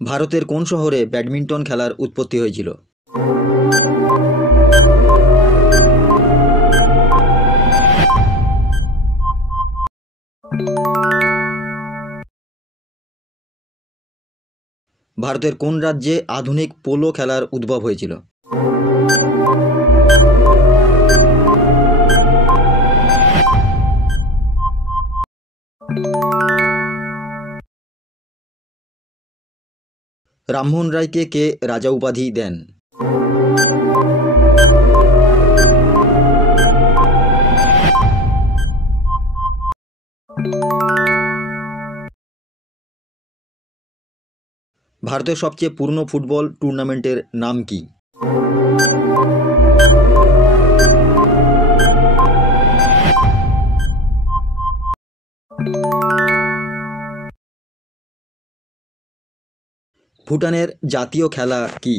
ভারতের কোন শহরে ব্যাডমিন্টন খেলার উৎপত্তি হয়েছিল? ভারতের কোন রাজ্যে আধুনিক পোলো খেলার উদ্ভব হয়েছিল? রামমোহন রায়কে কে রাজা উপাধি দেন? ভারতের সবচেয়ে পুরনো ফুটবল টুর্নামেন্টের নাম কি? ভুটানের জাতীয় খেলা কি?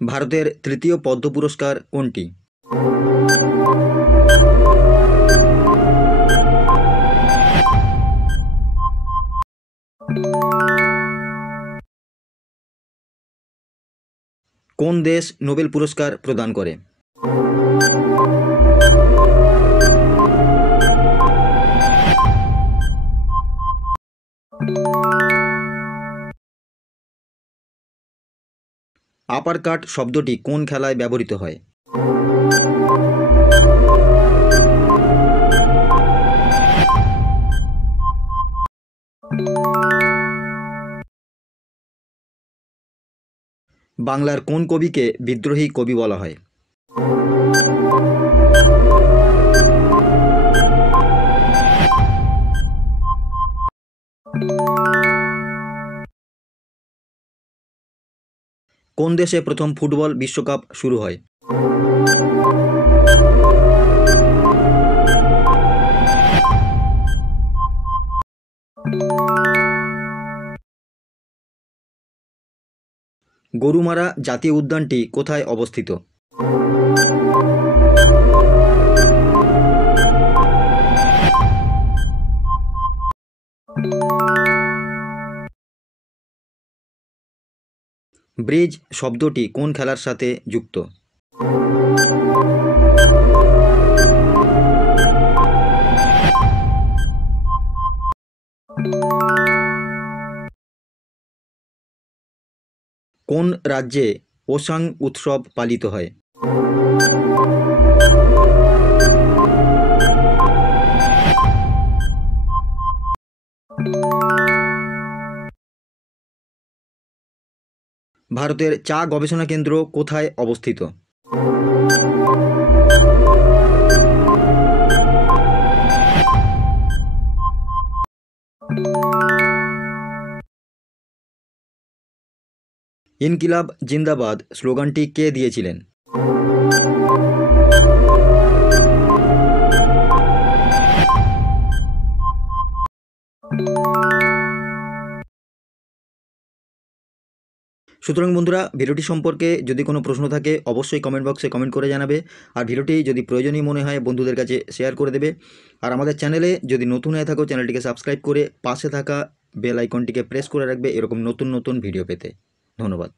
ভারতের তৃতীয় পদ্ম পুরস্কার কোনটি? কোন দেশ নোবেল পুরস্কার প্রদান করে? আপারকাট শব্দটি কোন খেলায় ব্যবহৃত হয়? বাংলার কোন কবিকে বিদ্রোহী কবি বলা হয়? কোন দেশে প্রথম ফুটবল বিশ্বকাপ শুরু হয়? গরুমারা জাতীয় উদ্যানটি কোথায় অবস্থিত? ব্রিজ শব্দটি কোন খেলার সাথে যুক্ত? কোন রাজ্যে ওসাং উৎসব পালিত হয়? ভারতের চা গবেষণা কেন্দ্র কোথায় অবস্থিত? ইনকিলাব জিন্দাবাদ স্লোগানটি কে দিয়েছিলেন? সুতরাং বন্ধুরা, ভিডিওটি সম্পর্কে যদি কোনো প্রশ্ন থাকে অবশ্যই কমেন্ট বক্সে কমেন্ট করে জানাবে। আর ভিডিওটি যদি প্রয়োজনীয় মনে হয় বন্ধুদের কাছে শেয়ার করে দেবে। আর আমাদের চ্যানেলে যদি নতুন হয়ে থাকো চ্যানেলটিকে সাবস্ক্রাইব করে পাশে থাকা বেল আইকনটিকে প্রেস করে রাখবে এরকম নতুন নতুন ভিডিও পেতে। ধন্যবাদ।